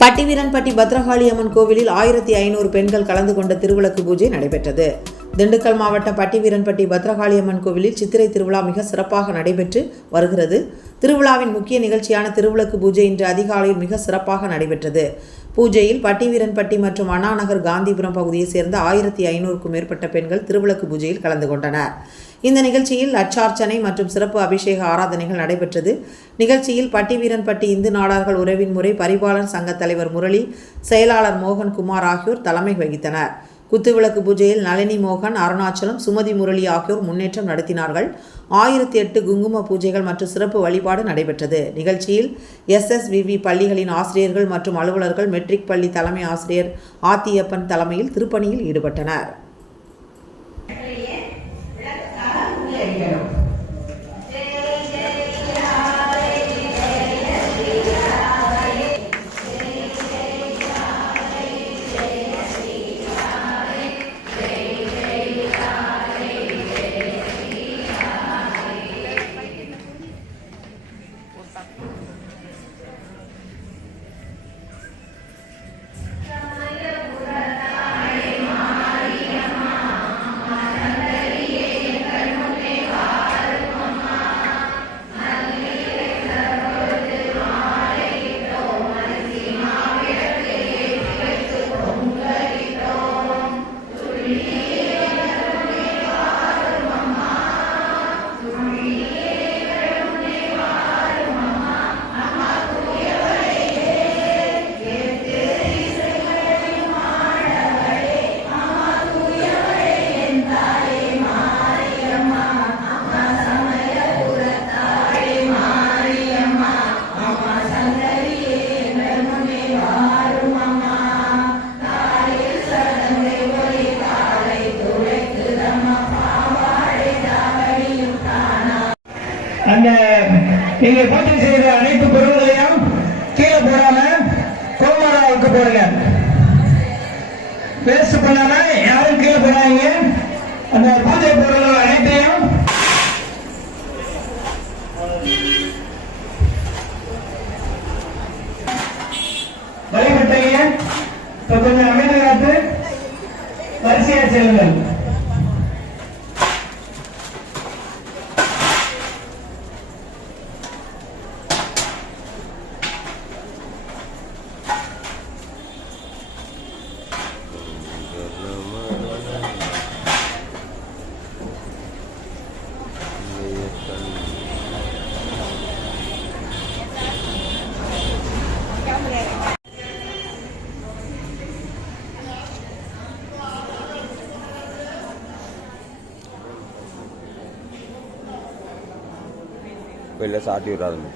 பட்டிவீரன்பட்டி பத்ரகாளி அம்மன் கோவிலில் ஆயிரத்தி ஐநூறு பெண்கள் கலந்து கொண்ட திருவிளக்கு பூஜை நடைபெற்றது. திண்டுக்கல் மாவட்டம் பட்டிவீரன்பட்டி பத்ரகாளி அம்மன் கோவிலில் சித்திரை திருவிழா மிக சிறப்பாக நடைபெற்று வருகிறது. திருவிழாவின் முக்கிய நிகழ்ச்சியான திருவிளக்கு பூஜை இன்று அதிகாலையில் மிக சிறப்பாக நடைபெற்றது. பூஜையில் பட்டிவீரன்பட்டி மற்றும் அண்ணாநகர் காந்திபுரம் பகுதியைச் சேர்ந்த ஆயிரத்தி ஐநூறுக்கும் மேற்பட்ட பெண்கள் திருவிளக்கு பூஜையில் கலந்து கொண்டனர். இந்த நிகழ்ச்சியில் லட்சார்ச்சனை மற்றும் சிறப்பு அபிஷேக ஆராதனைகள் நடைபெற்றது. நிகழ்ச்சியில் பட்டிவீரன்பட்டி இந்து நாடார்கள் உறவின் முறை பரிபாலன் சங்கத் தலைவர் முரளி செயலாளர் மோகன் குமார் ஆகியோர் தலைமை வகித்தனர். குத்துவிளக்கு பூஜையில் நளினி மோகன் அருணாச்சலம் சுமதி முரளி ஆகியோர் முன்னேற்றம் நடத்தினார்கள். ஆயிரத்தி எட்டு குங்கும பூஜைகள் மற்றும் சிறப்பு வழிபாடு நடைபெற்றது. நிகழ்ச்சியில் எஸ்எஸ்விவி பள்ளிகளின் ஆசிரியர்கள் மற்றும் அலுவலர்கள் மெட்ரிக் பள்ளி தலைமை ஆசிரியர் ஆத்தியப்பன் தலைமையில் திருப்பணியில் ஈடுபட்டனர். papá. அந்த நீங்க பூஜை செய்யற அனைத்து பொருள்களையும் கீழே போடாம கோமாராவுக்கு போடுங்க. வேஸ்ட் பண்ணாம யாரும் கீழே போடாதீங்க. அந்த பூஜை பொருள்கள் அனைத்தையும் வழிபட்டீங்க. கொஞ்சம் அமைதி காத்து வரிசையா செல்லுங்கள். വലിയ സാധ്യത വരാതുണ്ട്